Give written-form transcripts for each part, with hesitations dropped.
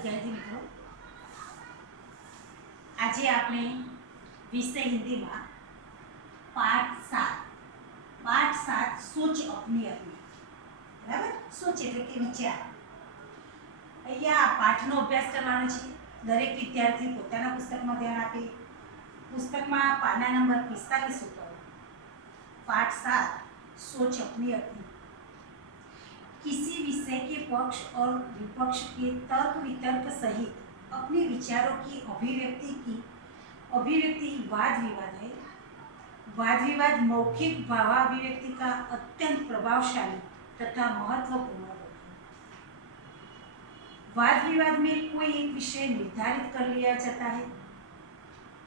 विद्यार्थी मित्रों, आज आपने विषय हिंदी में पाठ 7 सोच अपनी अपनी बराबर सोच એટલે કે વિચાર અહીંયા પાઠનો અભ્યાસ કરવાનો છે। દરેક વિદ્યાર્થી પોતાના પુસ્તકમાં ધ્યાન આપે। પુસ્તકમાં પાના નંબર 45 ઉપર पाठ 7 सोच अपनी अपनी किसी विषय के पक्ष और विपक्ष के तर्क वितर्क सहित अपने विचारों की अभिव्यक्ति वाद विवाद है। वाद विवाद मौखिक भावाभिव्यक्ति का अत्यंत प्रभावशाली तथा महत्वपूर्ण है। वाद विवाद में कोई एक विषय निर्धारित कर लिया जाता है।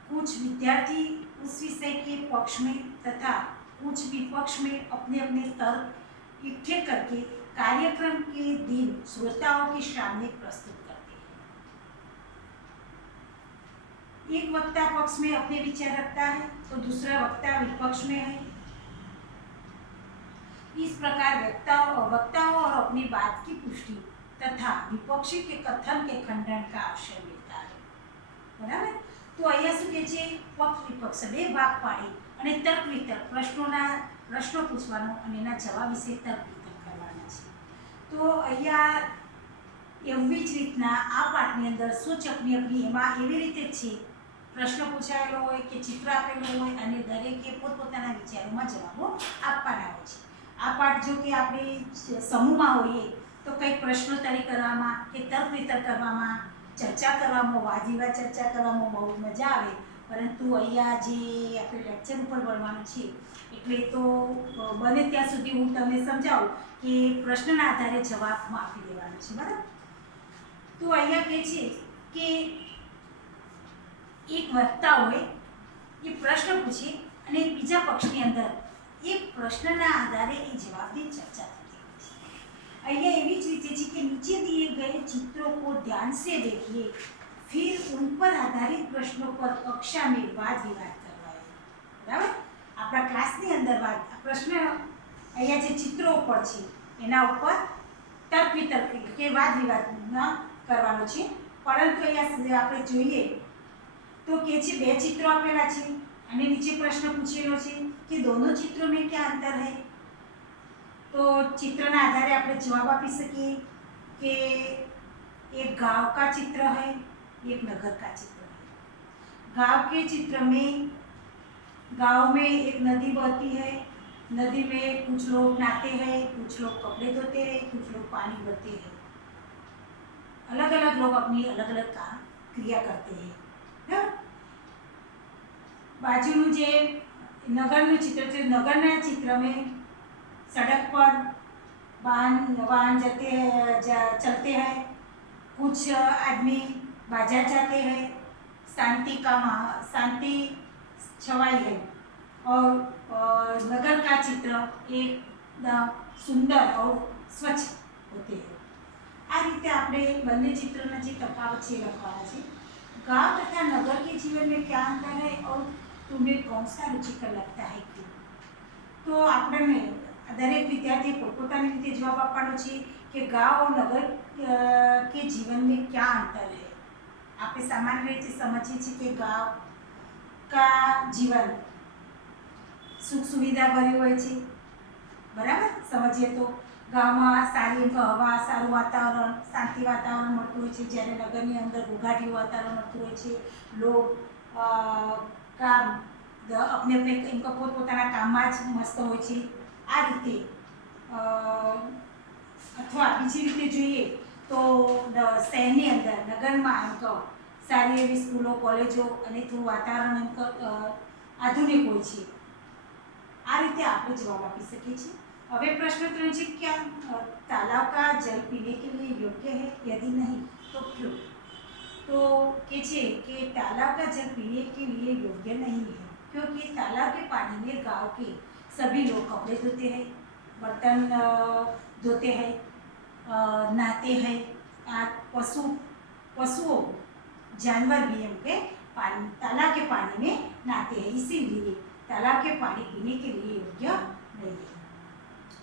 कुछ विद्यार्थी उस विषय के पक्ष में तथा कुछ विपक्ष में अपने अपने तर्क इकट्ठे करके कार्यक्रम के दिन श्रोताओं के सामने प्रस्तुत करते हैं। एक वक्ता पक्ष में अपने विचार रखता है तो दूसरा वक्ता विपक्ष में है। इस प्रकार वक्ताओं और अपनी बात की पुष्टि तथा विपक्षी के कथन के खंडन का अवसर मिलता है। बराबर। तो अहींया शुं कहे छे, पक्ष विपक्ष बे भाग पाड़ी અને તર્ક વિતર્ક પ્રશ્નો પૂછવાનો અને એના જવાબ વિશે તર્ક વિતર્ક કરવાના છે। તો અહીંયા એવી જ રીતના આ પાઠની અંદર સોચ अपनी अपनी એમાં એવી રીતે છે પ્રશ્ન પૂછાયેલો હોય કે ચિત્ર આપેલું હોય અને દરેકે પોતપોતાના વિચારોમાં જવાબો આપવાના હોય છે। આ પાઠ જો કે આપણે સમૂહમાં હોઈએ તો કંઈક પ્રશ્નોત્તરી કરવામાં કે તર્ક વિતર્ક કરવામાં ચર્ચા કરવામાં વાદ વિવાદ ચર્ચા કરવામાં બહુ મજા આવે। परंतु अहींया जे आपणे लेक्चर पर भणवानुं छे एटले तो बने त्यां सुधी हूँ तमने समजावुं कि प्रश्नना आधारे जवाब आपी देवानो छे। बराबर। तो अहींया कहे छे कि एक वक्ता होय ए प्रश्न पूछे अने बीजा पक्षनी अंदर ए प्रश्नना आधारे ए जवाबनी चर्चा थती होय छे। अहींया एवी ज रीते छे कि नीचे दिए गए चित्रों को ध्यान से देखिए, फिर उन पर आधारित प्रश्नों पर कक्षा में वाद विवाद करवाए। बराबर। अपना क्लासनी अंदर प्रश्न अहींया जे चित्रों पर छे एना उपर तर्क वितर्क के वाद विवाद करवानो छे। परंतु अहींया आपणे जोईए तो के छे बे चित्रों आपेला छे अने नीचे प्रश्न पूछेलो छे कि दोनों चित्रों में क्या अंतर है। तो चित्रना आधारे आपणे जवाब आपी सकीए कि एक गांव का चित्र है, एक नगर का चित्र है। गांव के चित्र में गांव में एक नदी बहती है, नदी में कुछ लोग नहाते हैं, कुछ लोग कपड़े धोते हैं, कुछ लोग पानी भरते हैं। अलग अलग लोग अपनी अलग अलग काम क्रिया करते हैं। बाजूનું જે નગરનું चित्र છે, नगरना चित्र में सड़क पर वाहन चलते हैं, कुछ आदमी बाजार जाते हैं, शांति छवाई है। और नगर का चित्र एकदम सुंदर और स्वच्छ होते हैं। आ रीते आपणे बंने चित्रना जे तफावत छे लखवाना छे। गांव तथा नगर के जीवन में क्या अंतर है और तुम्हें कौन सा रुचिकर लगता है क्यों। तो आपणे दरेक विद्यार्थी पोतपोतानी रीते जवाब आपवानो छे कि गांव और नगर के जीवन में क्या अंतर है। आप सामान्य रीते समझिए छे कि गांव का जीवन सुख सुविधा भर्યું હોય છે। बराबर। समझिए तो गांव में सारी हवा, सारू वातावरण, शांति वातावरण मळतुं होय छे, ज्यारे नगरनी अंदर घोघाटिયું वातावरण मळतुं होय छे। लोग काम अपने अपने पोतपोताना काममां ज मस्त होय छे। आ रीते अथवा बीजी रीते जोईए तो शहरनी अंदर नगरमा सारी एवी स्कूलों कॉलेजों अने थोड़ुं वातावरण आधुनिक होय छे। आ रीते आपणे जवाब आपी सकीए छीए। हवे प्रश्न 3 छे, क्या तालाब का जल पीने के लिए योग्य है, यदि नहीं तो क्यों। तो कहे छे कि तालाब का जल पीने के लिए योग्य नहीं है क्योंकि तालाब के पानी में गांव के सभी लोग कपड़े धोते हैं, बर्तन धोते हैं, नहाते हैं। पशुओं जानवर भी उनके तालाब के पानी में नहाते हैं, इसीलिए तालाब के पानी पीने के लिए योग्य नहीं है।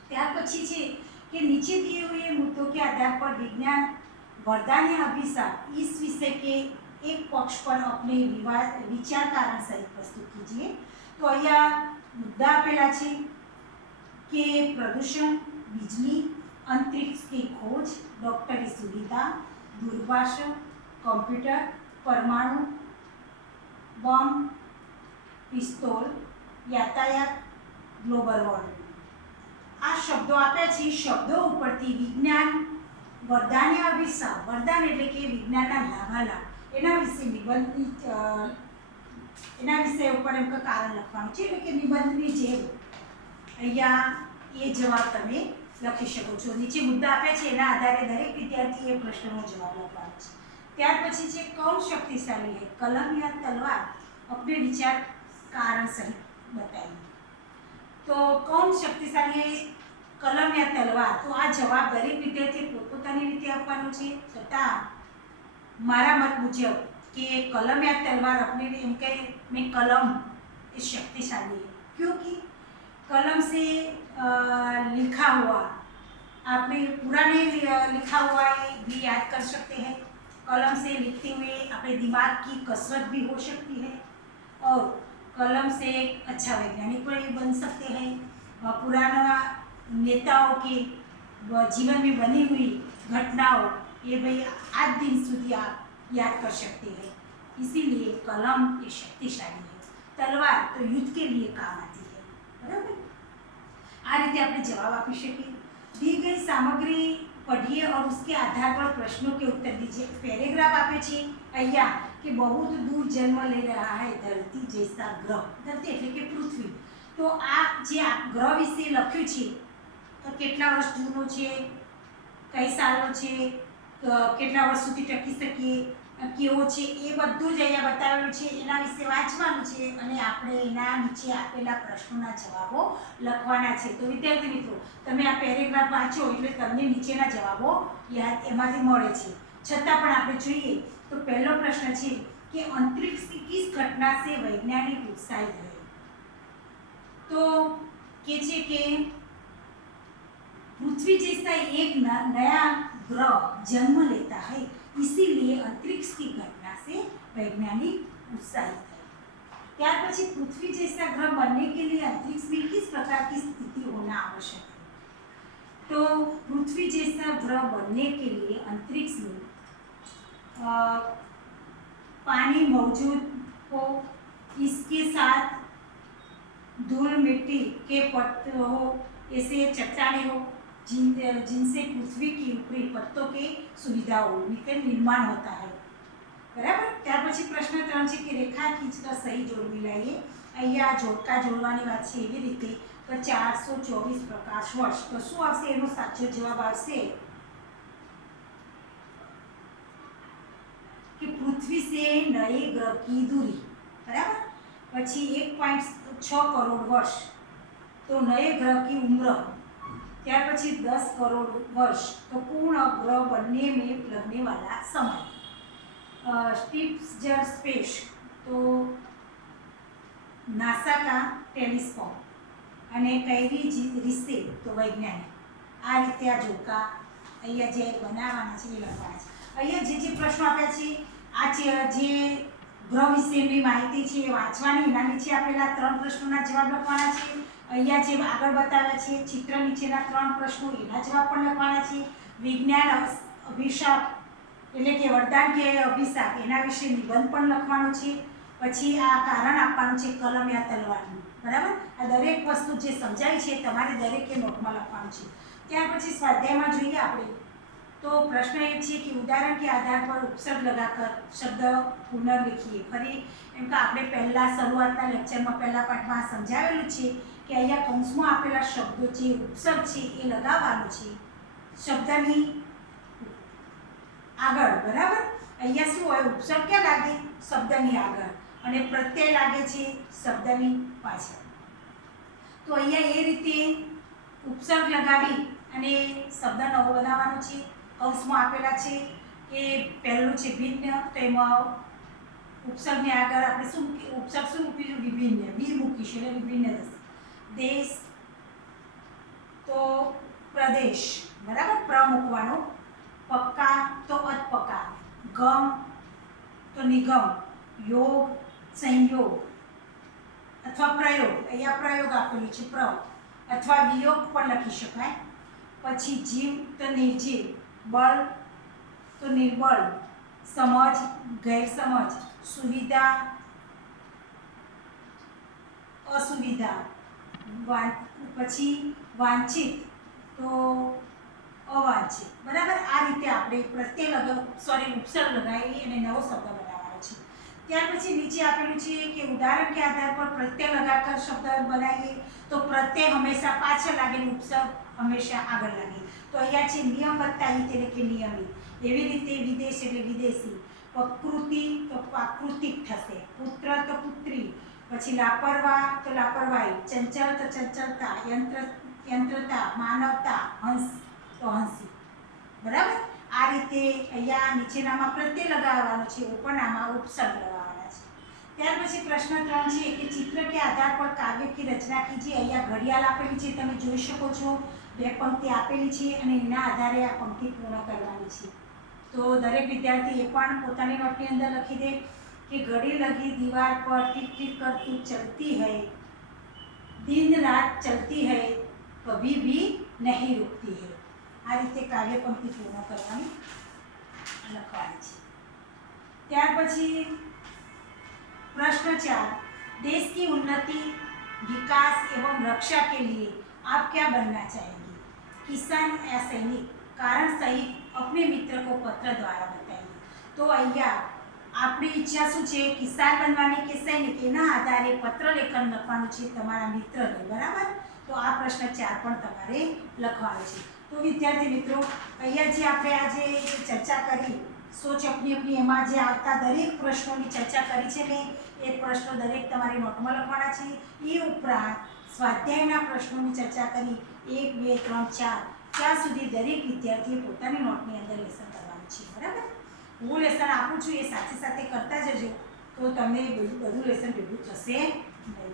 त्यार पछी छे कि नीचे दिए हुए मुद्दों के आधार पर वरदान्य अभिशाप इस विषय के एक पक्ष पर अपने विचार कारण सहित प्रस्तुत कीजिए। तो अहिया मुद्दा आपेला छे कि प्रदूषण, बिजली, अंतरिक्ष की खोज, डॉक्टरी सुविधा, दूरभाष, कंप्यूटर, परमाणु बम, पिस्तौल, यातायात, ग्लोबल वॉर्मिंग। आ शब्दों आप्या छे। शब्दों उपरथी विज्ञान, वरदान्य अभिशाप, वरदान एटले के विज्ञानना लाभालाभ एना विषे निबंधनी एना विषय उपर एम कारण लखवानुं छे। एटले के निबंधनी जेवुं अहींया ए जवाब तमे लखी शको छो। नीचे मुद्दा आप्या छे एना आधारे दरेक विद्यार्थीए प्रश्ननो जवाब लखવાનો छे। त्यार पछी छे कौन शक्तिशाली है, कलम या तलवार, अपने विचार कारण सहित बताइए। तो कौन शक्तिशाली है, कलम या तलवार? तो आ जवाब दरेक विद्यार्थी पोतपोतानी रीते आपવાનો छे। छतां मारा मत मुजब कि कलम या तलवार अपने एम के में कलम ये शक्तिशाली है, क्योंकि कलम से लिखा हुआ आपने पूरा नहीं लिखा हुआ भी याद कर सकते हैं। कलम से लिखते हुए अपने दिमाग की कसरत भी हो सकती है और कलम से एक अच्छा वैज्ञानिक भी बन सकते हैं। पुराना नेताओं के जीवन में बनी हुई घटनाओं ये भाई आज दिन सुधी आप याद कर सकते हैं। इसीलिए कलम ये शक्तिशाली है। तलवार तो युद्ध के लिए काम आती है। बराबर, आ रीते आपने जवाब आपी शकीए। दी गई सामग्री पढ़िए और उसके आधार पर प्रश्नों के उत्तर दीजिए। पैराग्राफ आपे छे अहींया कि बहुत दूर जन्म ले रहा है धरती जैसा ग्रह। धरती एटले के पृथ्वी। तो आ जे ग्रह विषे लख्युं छे तो केटला वर्ष जूनो छे, कई सालनो छे, केटला वर्ष सुधी टकी शके, केवो छे, ए बधुं ज अहींया बतावेलुं छे। एना विषे वांचवानुं छे अने आपणे एना नीचे आपेला प्रश्नोना जवाबो लखवाना छे। तो विद्यार्थी मित्रों, तमे आ पेरेग्राफ वांचो एटले तमने नीचेना जवाबो याद एमांथी मळे छे। छतां पण आपणे जोईए तो पहेलो प्रश्न छे कि अंतरिक्ष की किस घटना से वैज्ञानिक उत्साहित रहे? तो के छे के पृथ्वी जैसा एक नया ग्रह जन्म लेता है, इसीलिए अंतरिक्ष की घटना से वैज्ञानिक उत्साहित है। त्यार पछी पृथ्वी जैसा ग्रह बनने के लिए अंतरिक्ष में किस प्रकार की स्थिति होना आवश्यक है? तो पृथ्वी जैसा ग्रह बनने के लिए अंतरिक्ष में पानी मौजूद हो, इसके साथ धूल मिट्टी के पत्ते हो, ऐसे चट्टानें हो जिनसे पृथ्वी की ऊपरी पत्तों के सुविधा हो, निर्माण होता है। बराबर। त्यार पछी प्रश्न 3 छे कि रेखा खींचकर सही जोड़वी लाइए। अहींया जोड़का जोड़वानी वात छे एवी रीते कि 424 प्रकाश वर्ष। तो शुं आवशे? एनो साचो जवाब आवशे कि पृथ्वी से नए ग्रह की दूरी। बराबर। पछी 1.6 करोड़ वर्ष तो नए ग्रह की उम्र। त्यार पछी 10 करोड़ वर्ष तो पूर्ण ग्रह बनने में लगने वाला समय। स्पिट्जर स्पेस तो नासा का टेलिस्कोप अने कैरी रिसे तो वैज्ञानिक। आ रीते आ जोड़का अहींया जे बनाववाना छे ए लखवाना छे। अहींया जे प्रश्नो आप्या छे आ जे ग्रह विशेनी माहिती छे ए वांचवानी। एना नीचे आपेला 3 प्रश्नोना जवाब लखवाना छे। अहींया जे आगळ बताव्या छे चित्र नीचेना 3 प्रश्नो एना जवाब पण लखवाना छे। विज्ञान अभिशाप एटले के वरदान के अभिशाप एना विषे निबंध पण लखवानो छे। पछी आ कारण आपवानुं छे कलम या तलवारनुं। बराबर। आ दरेक वस्तु जे समजावी छे तमारे दरेके नोटमां लखवानुं छे। त्यार पछी स्वाध्यायमां जोईए आपणे तो प्रश्न ए छे कि उदाहरण के आधार पर उपसर्ग लगाकर शब्द पुनर्लिखिए। फरी एम के आपणे पहेला शरूआतना लेक्चरमां पहेला पाठमां समजावेलुं छे कि अहींया कौंसमां आपेला शब्दो जे उपसर्ग छे ए लगाववानो छे शब्दनी आगळ। बराबर। अहींया शुं होय? उपसर्ग क्यां लागे? शब्दनी आगळ अने प्रत्यय लागे छे शब्दनी पाछळ। तो अहींया ए रीते उपसर्ग लगावी अने शब्द नवो बनावવાનો छे। कौंसमां आपेला छे કે પહેલું છે ભિન્ન, તો એમાં ઉપસર્ગની આગળ આપણે શું ઉપસર્ગ શું મૂકીશું? વિભિન્ન. વી મૂકીશું એટલે વિભિન્ન થશે. દેશ તો પ્રદેશ. બરાબર. પ્ર મૂકવાનો. પક્કા તો અધપક્કા, ગમ તો નિગમ, યોગ સંયોગ અથવા પ્રયોગ, અહીંયા પ્રયોગ આપેલું છે પ્ર, અથવા વિયોગ પણ લખી શકાય. પછી જીવ તો નિર્જીવ, બળ તો નિર્બળ, સમજ ગેરસમજ, સુવિધા અસુવિધા, પછી વાંછિત તો અવાંછિત. બરાબર, આ રીતે આપણે પ્રત્યય ઉપસર્ગ લગાવી અને નવો શબ્દ બનાવવાનો છે. ત્યાર પછી નીચે આપેલું છે કે ઉદાહરણ કે આધાર પર પ્રત્યય લગાકર શબ્દ બનાવીએ તો પ્રત્યય હંમેશા પાછળ લાગે, ઉપસર્ગ હંમેશા આગળ લાગે. તો અહીંયા છે નિયમ વત્તા ઈત એટલે કે નિયમિત. એવી રીતે વિદેશ એટલે વિદેશી, પ્રકૃતિ તો પ્રાકૃતિક થશે, પુત્ર તો પુત્રી, પછી લાપરવાહ તો લાપરવાહી, ચંચળ તો ચંચળતા, યંત્રતા, માનવતા, હંસ તો હંસી. બરાબર, આ રીતે અહીંયા નીચેનામાં પ્રત્યય લગાવવાનો છે, ઉપરનામાં ઉપસર્ગ લગાવવાના છે. ત્યાર પછી પ્રશ્ન 3 છે કે ચિત્ર કે આધાર પર કાવ્ય की રચના કીजिए. અહીંયા ઘડિયાળ આપેલી છે, તમે જોઈ શકો છો, 2 પંક્તિ આપેલી છે અને એના આધારે આ પંક્તિ પૂર્ણ કરવાની છે. તો દરેક વિદ્યાર્થી એ પણ પોતાની નોટની અંદર લખી દે कि घड़ी लगी दीवार पर टिक टिक कर तू चलती है, दिन रात चलती है, कभी भी नहीं रुकती है. આ રીતે કાવ્ય પંક્તિ પૂર્ણ કરવાની લખવાની છે. ત્યાર પછી प्रश्न 4, देश की उन्नति विकास एवं रक्षा के लिए आप क्या बनना चाहेंगे? किसान या सैनिक? कारण सहित अपने मित्र को पत्र द्वारा बताइए. तो અહીંયા આપણી ઈચ્છા શું છે, કિસાન બનવાની કે સૈનિક, એના આધારે પત્ર લેખન લખવાનું છે તમારા મિત્રને. બરાબર, તો આ પ્રશ્ન 4 પણ તમારે લખવાનો છે. તો વિદ્યાર્થી મિત્રો, અહીંયા જે આપણે આજે ચર્ચા કરી સોચ अपनी अपनी, એમાં જે આવતા દરેક પ્રશ્નોની ચર્ચા કરી છે ને, એ પ્રશ્નો દરેક તમારી નોટમાં લખવાના છે. એ ઉપરાંત સ્વાધ્યાયના પ્રશ્નોની ચર્ચા કરી 1, 2, 3, 4 ત્યાં સુધી દરેક વિદ્યાર્થીએ પોતાની નોટની અંદર લેસન કરવાનું છે. બરાબર, હું લેસન આપું છું એ સાથે સાથે કરતા જજો, તો તમને બધું લેસન ભેગું થશે નહીં.